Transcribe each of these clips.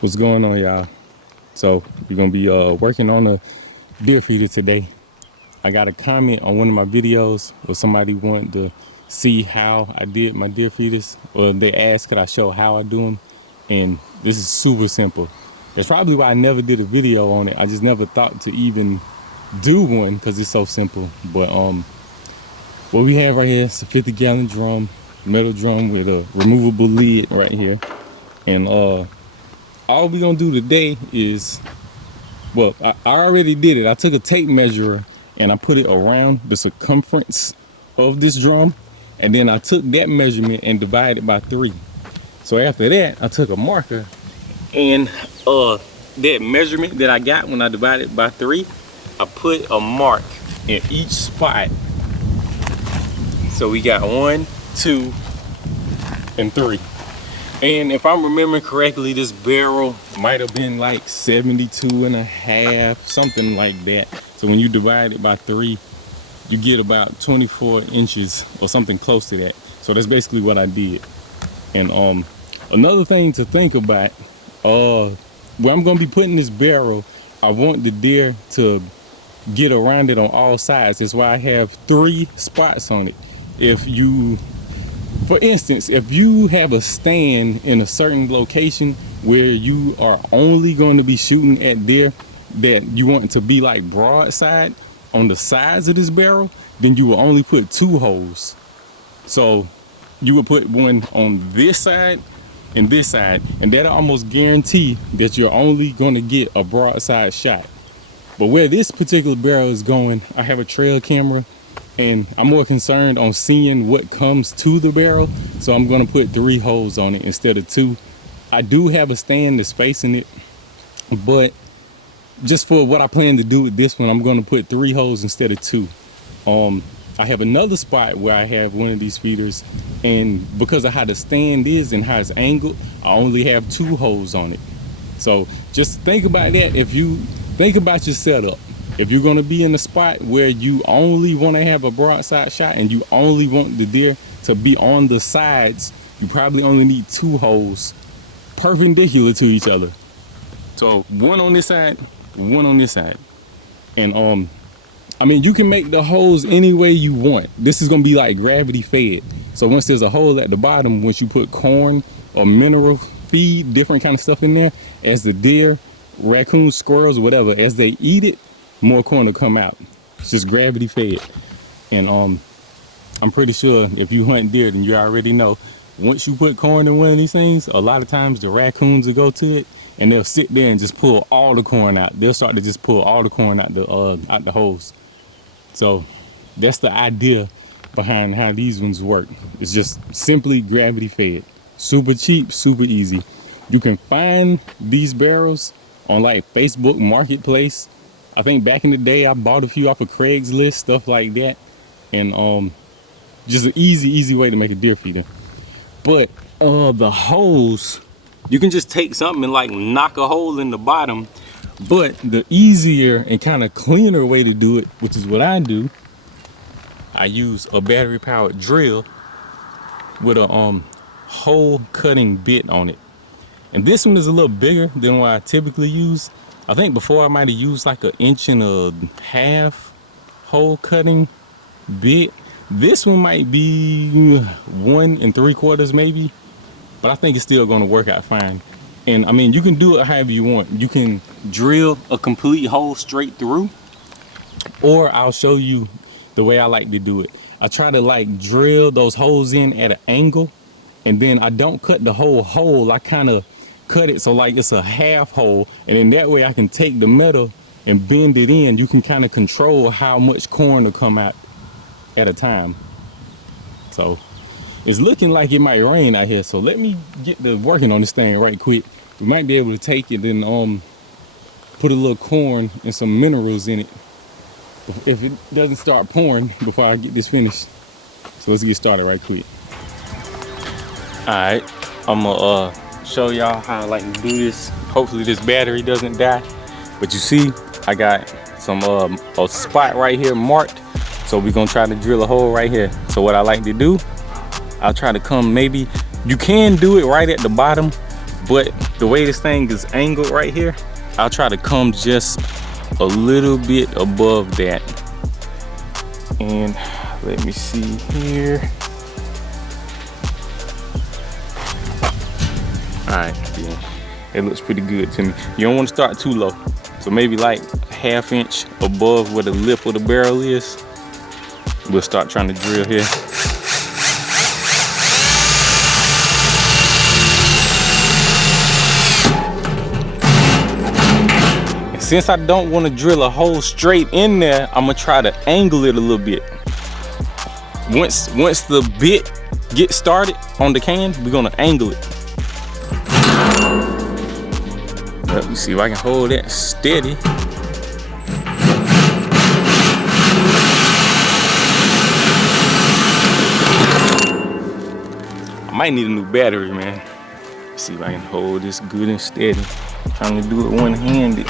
What's going on, y'all? So we're gonna be working on a deer feeder today. I got a comment on one of my videos where somebody wanted to see how I did my deer feeders, or they asked could I show how I do them, and this is super simple. That's probably why I never did a video on it. I just never thought to even do one because it's so simple. But what we have right here is a 50-gallon drum, metal drum with a removable lid right here, and all we're gonna do today is, well, I already did it. I took a tape measure and I put it around the circumference of this drum, and then I took that measurement and divided by 3. So after that, I took a marker and that measurement that I got when I divided by 3, I put a mark in each spot. So we got 1, 2, and 3. And if I'm remembering correctly, this barrel might have been like 72.5, something like that. So when you divide it by 3, you get about 24 inches or something close to that. So that's basically what I did. And another thing to think about, where I'm gonna be putting this barrel, I want the deer to get around it on all sides. That's why I have 3 spots on it. For instance, if you have a stand in a certain location where you are only going to be shooting at deer that you want it to be like broadside on the sides of this barrel, then you will only put 2 holes. So you would put one on this side and this side, and that'll almost guarantee that you're only going to get a broadside shot. But where this particular barrel is going, I have a trail camera, and I'm more concerned on seeing what comes to the barrel, so I'm gonna put 3 holes on it instead of 2. I do have a stand that's facing it, but just for what I plan to do with this one, I'm gonna put 3 holes instead of 2. I have another spot where I have one of these feeders, and because of how the stand is and how it's angled, I only have 2 holes on it. So just think about that. If you think about your setup, if you're going to be in a spot where you only want to have a broadside shot and you only want the deer to be on the sides, you probably only need 2 holes perpendicular to each other. So one on this side, one on this side. And I mean, you can make the holes any way you want. This is going to be like gravity fed. So once there's a hole at the bottom, once you put corn or mineral feed, different kind of stuff in there, as the deer, raccoons, squirrels, whatever, as they eat it, more corn will come out. It's just gravity fed. And I'm pretty sure if you hunt deer, then you already know, once you put corn in one of these things, a lot of times the raccoons will go to it and they'll sit there and just pull all the corn out. They'll start to just pull all the corn out the holes. So that's the idea behind how these ones work. It's just simply gravity fed. Super cheap, super easy. You can find these barrels on like Facebook Marketplace. I think back in the day, I bought a few off of Craigslist, stuff like that. And just an easy way to make a deer feeder. But the holes, you can just take something and like knock a hole in the bottom. But the easier and kind of cleaner way to do it, which is what I do, I use a battery powered drill with a hole cutting bit on it. And this one is a little bigger than what I typically use. I think before I might have used like 1.5 inch hole cutting bit. This one might be 1 3/4 maybe, but I think it's still going to work out fine. And I mean, you can do it however you want. You can drill a complete hole straight through, or I'll show you the way I like to do it. I try to like drill those holes in at an angle, and then I don't cut the whole hole. I kind of cut it so like it's a half hole, and then that way I can take the metal and bend it in. You can kind of control how much corn will come out at a time. So it's looking like it might rain out here, so let me get to working on this thing right quick. We might be able to take it and put a little corn and some minerals in it if it doesn't start pouring before I get this finished. So let's get started right quick. All right, I'm gonna show y'all how I like to do this. Hopefully this battery doesn't die. But you see, I got some a spot right here marked. So we're gonna try to drill a hole right here. So what I like to do, I'll try to come maybe, you can do it right at the bottom, but the way this thing is angled right here, I'll try to come just a little bit above that. And let me see here. All right, yeah, it looks pretty good to me. You don't want to start too low. So maybe like ½ inch above where the lip of the barrel is. We'll start trying to drill here. And since I don't want to drill a hole straight in there, I'm gonna try to angle it a little bit. Once the bit gets started on the can, we're gonna angle it. Let me see if I can hold that steady. I might need a new battery, man. Let's see if I can hold this good and steady. I'm trying to do it one-handed.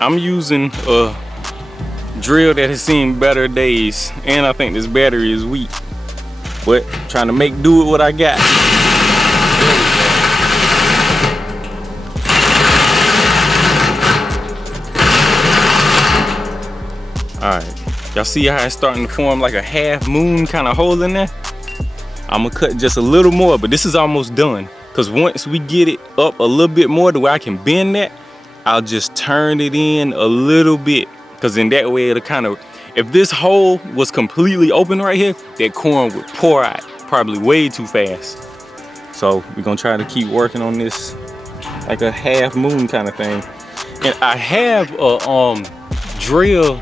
I'm using a drill that has seen better days, and I think this battery is weak, but trying to make do with what I got. All right, y'all see how it's starting to form like a half moon kind of hole in there? I'm gonna cut just a little more, but this is almost done, because once we get it up a little bit more to where I can bend that, I'll just turn it in a little bit, because in that way it'll kind of, if this hole was completely open right here, that corn would pour out probably way too fast. So we're gonna try to keep working on this like a half moon kind of thing. And I have a drill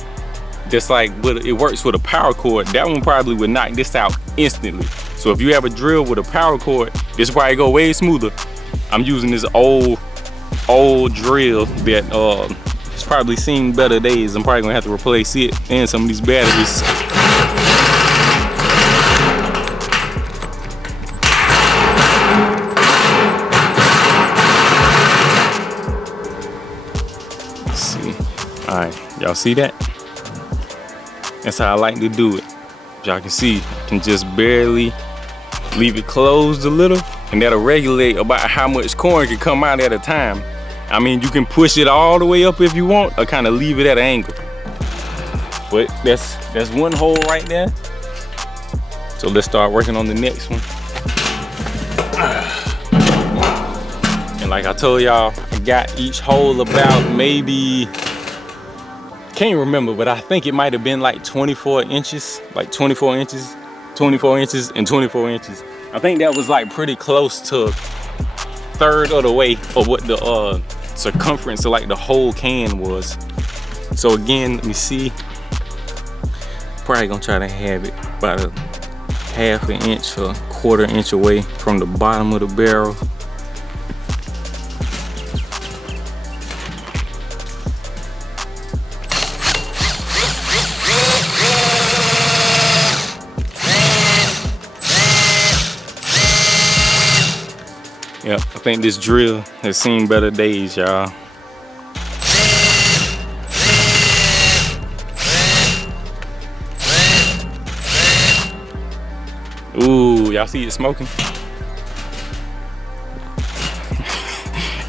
that's like, it works with a power cord. That one probably would knock this out instantly. So if you have a drill with a power cord, this will probably go way smoother. I'm using this old drill that it's probably seen better days. I'm probably gonna have to replace it and some of these batteries. Let's see. All right, y'all see that? That's how I like to do it. Y'all can see, I can just barely leave it closed a little, and that'll regulate about how much corn can come out at a time. I mean, you can push it all the way up if you want, or kind of leave it at an angle. But that's one hole right there. So let's start working on the next one. And like I told y'all, I got each hole about maybe, can't remember, but I think it might have been like 24 inches, like 24 inches, 24 inches, and 24 inches. I think that was like pretty close to a third of the way of what the circumference of like the whole can was. So again, let me see. Probably gonna try to have it about a ½ an inch or ½ inch away from the bottom of the barrel. Yep, I think this drill has seen better days, y'all. Ooh, y'all see it smoking?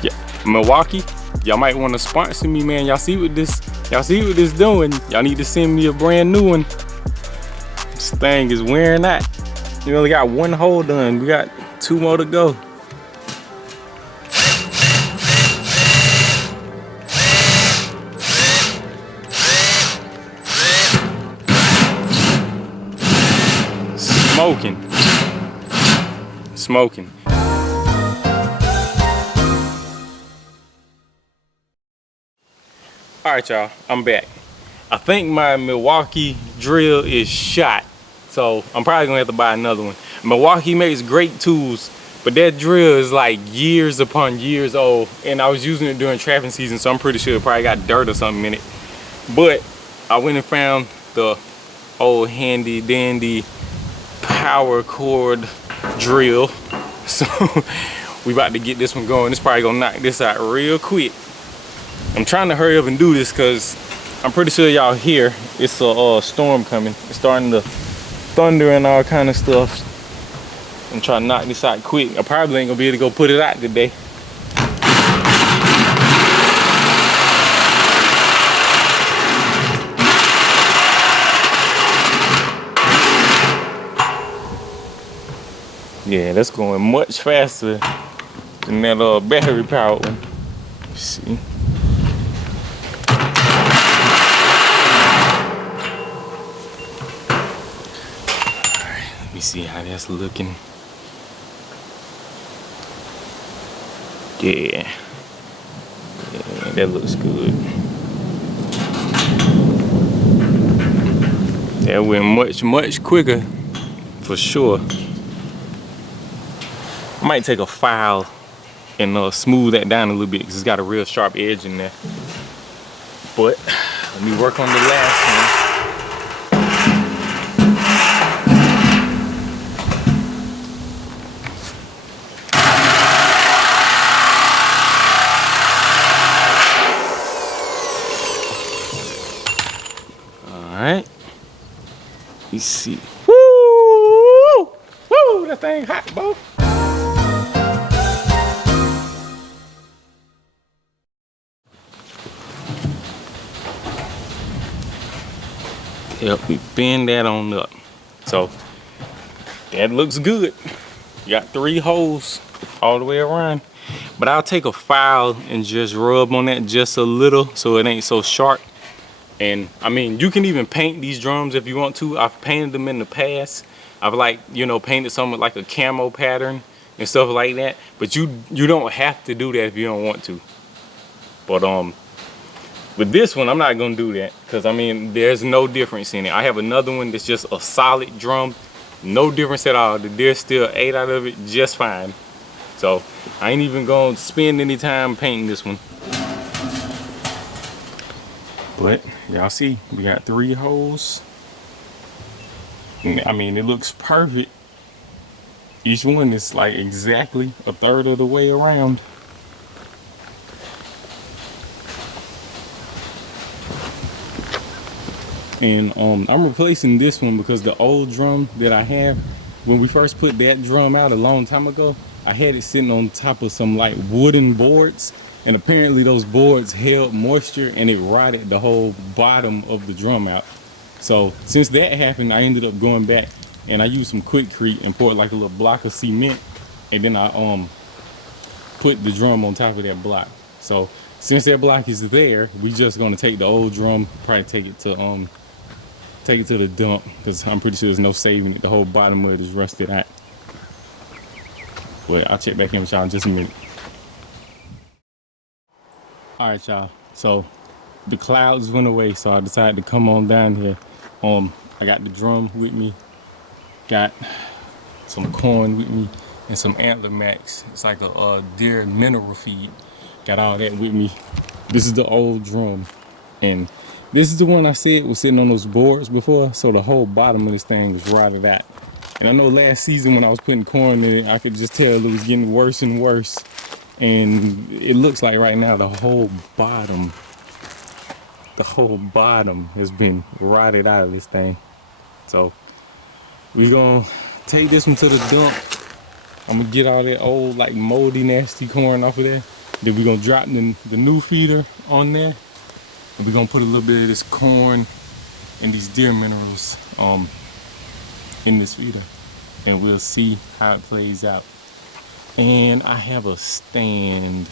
Yeah, Milwaukee, y'all might want to sponsor me, man. Y'all see what this doing? Y'all need to send me a brand new one. This thing is wearing out. We only got one hole done. We got 2 more to go. Smoking. All right, y'all, I'm back. I think my Milwaukee drill is shot, so I'm probably gonna have to buy another one. Milwaukee makes great tools. But that drill is like years upon years old, and I was using it during trapping season, so I'm pretty sure it probably got dirt or something in it. But I went and found the old handy dandy power cord drill. So we about to get this one going. It's probably gonna knock this out real quick. I'm trying to hurry up and do this because I'm pretty sure y'all hear it's a storm coming. It's starting to thunder and all kind of stuff. I'm trying to knock this out quick. I probably ain't gonna be able to go put it out today. Yeah, that's going much faster than that battery powered one. Let's see. Alright, let me see how that's looking. Yeah, that looks good. That went much quicker for sure. I might take a file and smooth that down a little bit because it's got a real sharp edge in there. But let me work on the last one. Alright. Let's see. Woo! Woo! That thing hot, boy. Yep, we bend that on up. So that looks good. You got 3 holes all the way around. But I'll take a file and just rub on that just a little so it ain't so sharp. And I mean, you can even paint these drums if you want to. I've painted them in the past. I've painted some with like a camo pattern and stuff like that. But you don't have to do that if you don't want to. But with this one, I'm not gonna do that because I mean, there's no difference in it. I have another one that's just a solid drum, no difference at all. The deer still ate out of it just fine. So I ain't even gonna spend any time painting this one. But y'all see, we got 3 holes. I mean, it looks perfect. Each one is like exactly a third of the way around. And I'm replacing this one because the old drum that I have, when we first put that drum out a long time ago, I had it sitting on top of some like wooden boards, and apparently those boards held moisture and it rotted the whole bottom of the drum out. So since that happened, I ended up going back and I used some Quikrete and poured like a little block of cement, and then I put the drum on top of that block. So since that block is there, we just gonna take the old drum, probably take it to the dump because I'm pretty sure there's no saving it. The whole bottom of it is rusted out. But I'll check back in with y'all in just a minute. All right, y'all. So the clouds went away, so I decided to come on down here. I got the drum with me, got some corn with me, and some Antler Max. It's like a deer mineral feed. Got all that with me. This is the old drum, and this is the one I said was sitting on those boards before, so the whole bottom of this thing was rotted out. And I know last season when I was putting corn in it, I could just tell it was getting worse and worse. And it looks like right now the whole bottom has been rotted out of this thing. So we're gonna take this one to the dump. I'm gonna get all that old like moldy nasty corn off of there. Then we're gonna drop the new feeder on there. And we're gonna put a little bit of this corn and these deer minerals in this feeder, and we'll see how it plays out. And I have a stand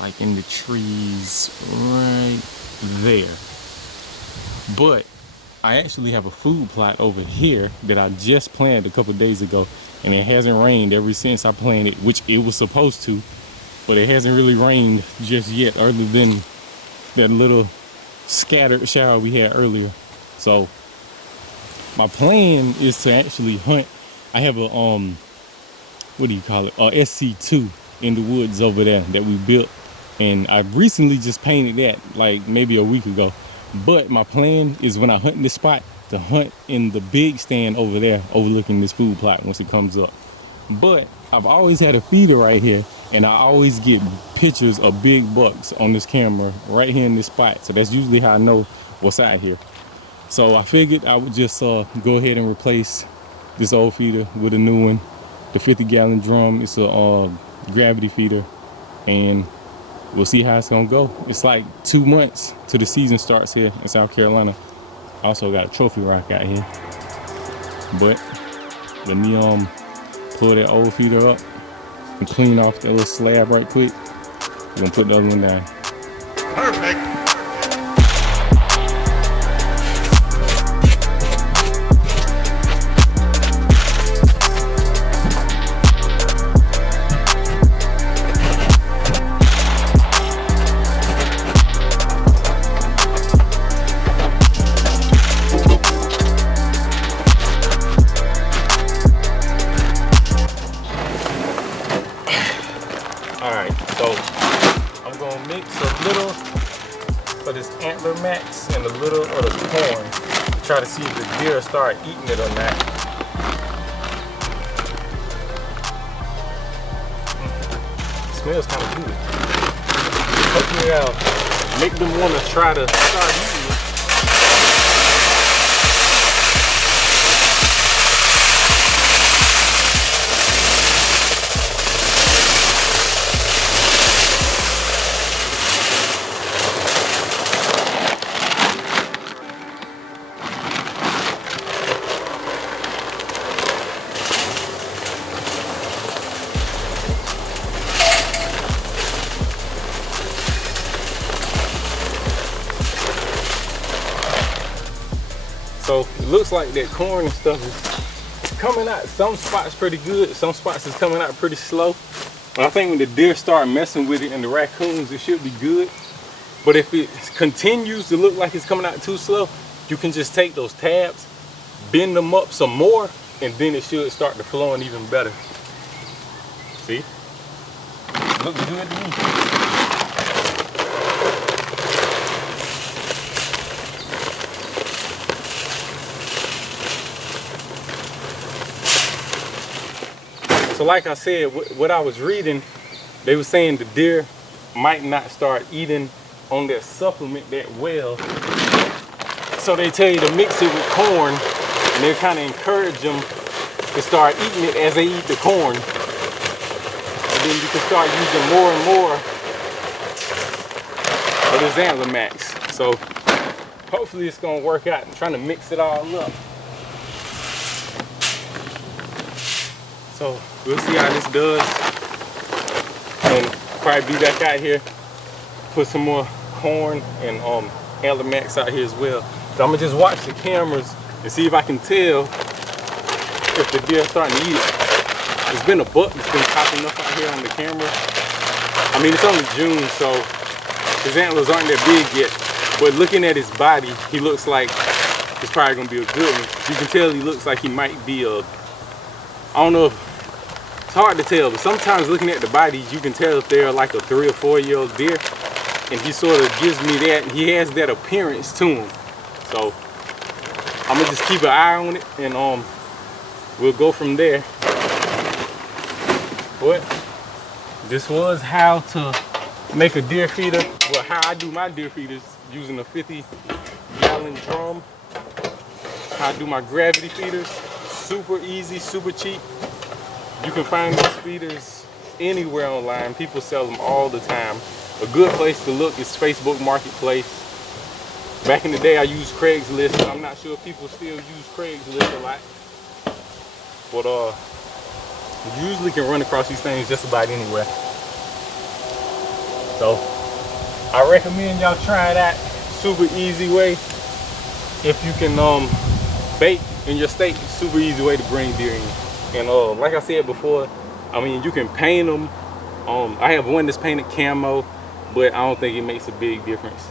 like in the trees right there, but I actually have a food plot over here that I just planted a couple days ago, and it hasn't rained ever since I planted, which it was supposed to, but it hasn't really rained just yet other than that little scattered shower we had earlier. So my plan is to actually hunt. I have what do you call it? SC2 in the woods over there that we built. And I recently just painted that like maybe a week ago. But my plan is when I hunt this spot to hunt in the big stand over there overlooking this food plot once it comes up. But I've always had a feeder right here, and I always get pictures of big bucks on this camera right here in this spot. So that's usually how I know what's out here. So I figured I would just go ahead and replace this old feeder with a new one. The 50-gallon drum. It's a gravity feeder, and we'll see how it's gonna go. It's like 2 months till the season starts here in South Carolina. Also got a trophy rock out here. But let me pull that old feeder up and clean off that little slab right quick. We're gonna put the other one down. Perfect. Alright, so I'm gonna mix a little of this Antler Max and a little of the corn to try to see if the deer start eating it or not. Smells kind of good. Hopefully I'll make them want to try to start eating it. So it looks like that corn and stuff is coming out. Some spots pretty good, some spots is coming out pretty slow. But I think when the deer start messing with it and the raccoons, it should be good. But if it continues to look like it's coming out too slow, you can just take those tabs, bend them up some more, and then it should start to flowing even better. See? Looks good to me. So like I said, what I was reading, they were saying the deer might not start eating on that supplement that well. So they tell you to mix it with corn, and they kind of encourage them to start eating it as they eat the corn. And then you can start using more and more of this Antler Max. So hopefully it's gonna work out. I'm trying to mix it all up. So we'll see how this does, and probably be back out here, put some more corn and Antler Max out here as well. So I'm gonna just watch the cameras and see if I can tell if the deer are starting to eat it. There's been a buck that's been popping up out here on the camera. I mean, it's only June, so his antlers aren't that big yet. But looking at his body, he looks like it's probably gonna be a good one. You can tell he looks like he might be a, I don't know if, it's hard to tell, but sometimes looking at the bodies, you can tell if they're like a 3 or 4 year old deer. And he sort of gives me that, he has that appearance to him. So I'm gonna just keep an eye on it, and we'll go from there. But this was how to make a deer feeder. Well, how I do my deer feeders using a 50-gallon drum. How I do my gravity feeders. Super easy, super cheap. You can find these feeders anywhere online. People sell them all the time. A good place to look is Facebook Marketplace. Back in the day, I used Craigslist. I'm not sure if people still use Craigslist a lot. But you usually can run across these things just about anywhere. So I recommend y'all try that super easy way. If you can bake in your state, super easy way to bring deer in. And like I said before, I mean, you can paint them. I have one that's painted camo, but I don't think it makes a big difference.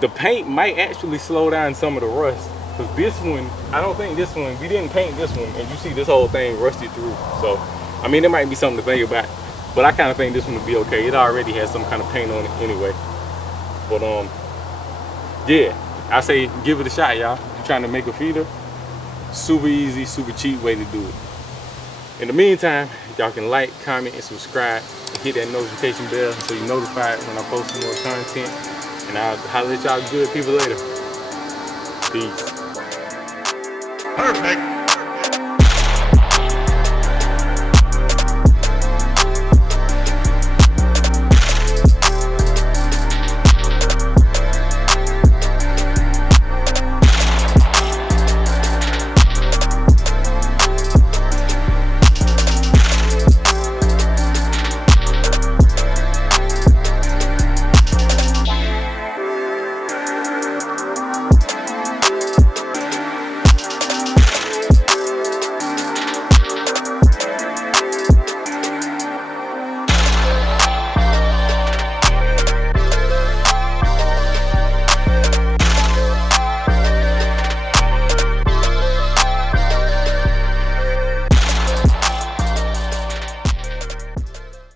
The paint might actually slow down some of the rust, because this one, I don't think this one, we didn't paint this one, and you see this whole thing rusted through. So I mean, there might be something to think about, but I kind of think this one will be okay. It already has some kind of paint on it anyway. But yeah, I say give it a shot, y'all. If you're trying to make a feeder, super easy, super cheap way to do it. In the meantime, y'all can like, comment, and subscribe, and hit that notification bell so you're notified when I post more content. And I'll holler at y'all good people later. Peace. Perfect.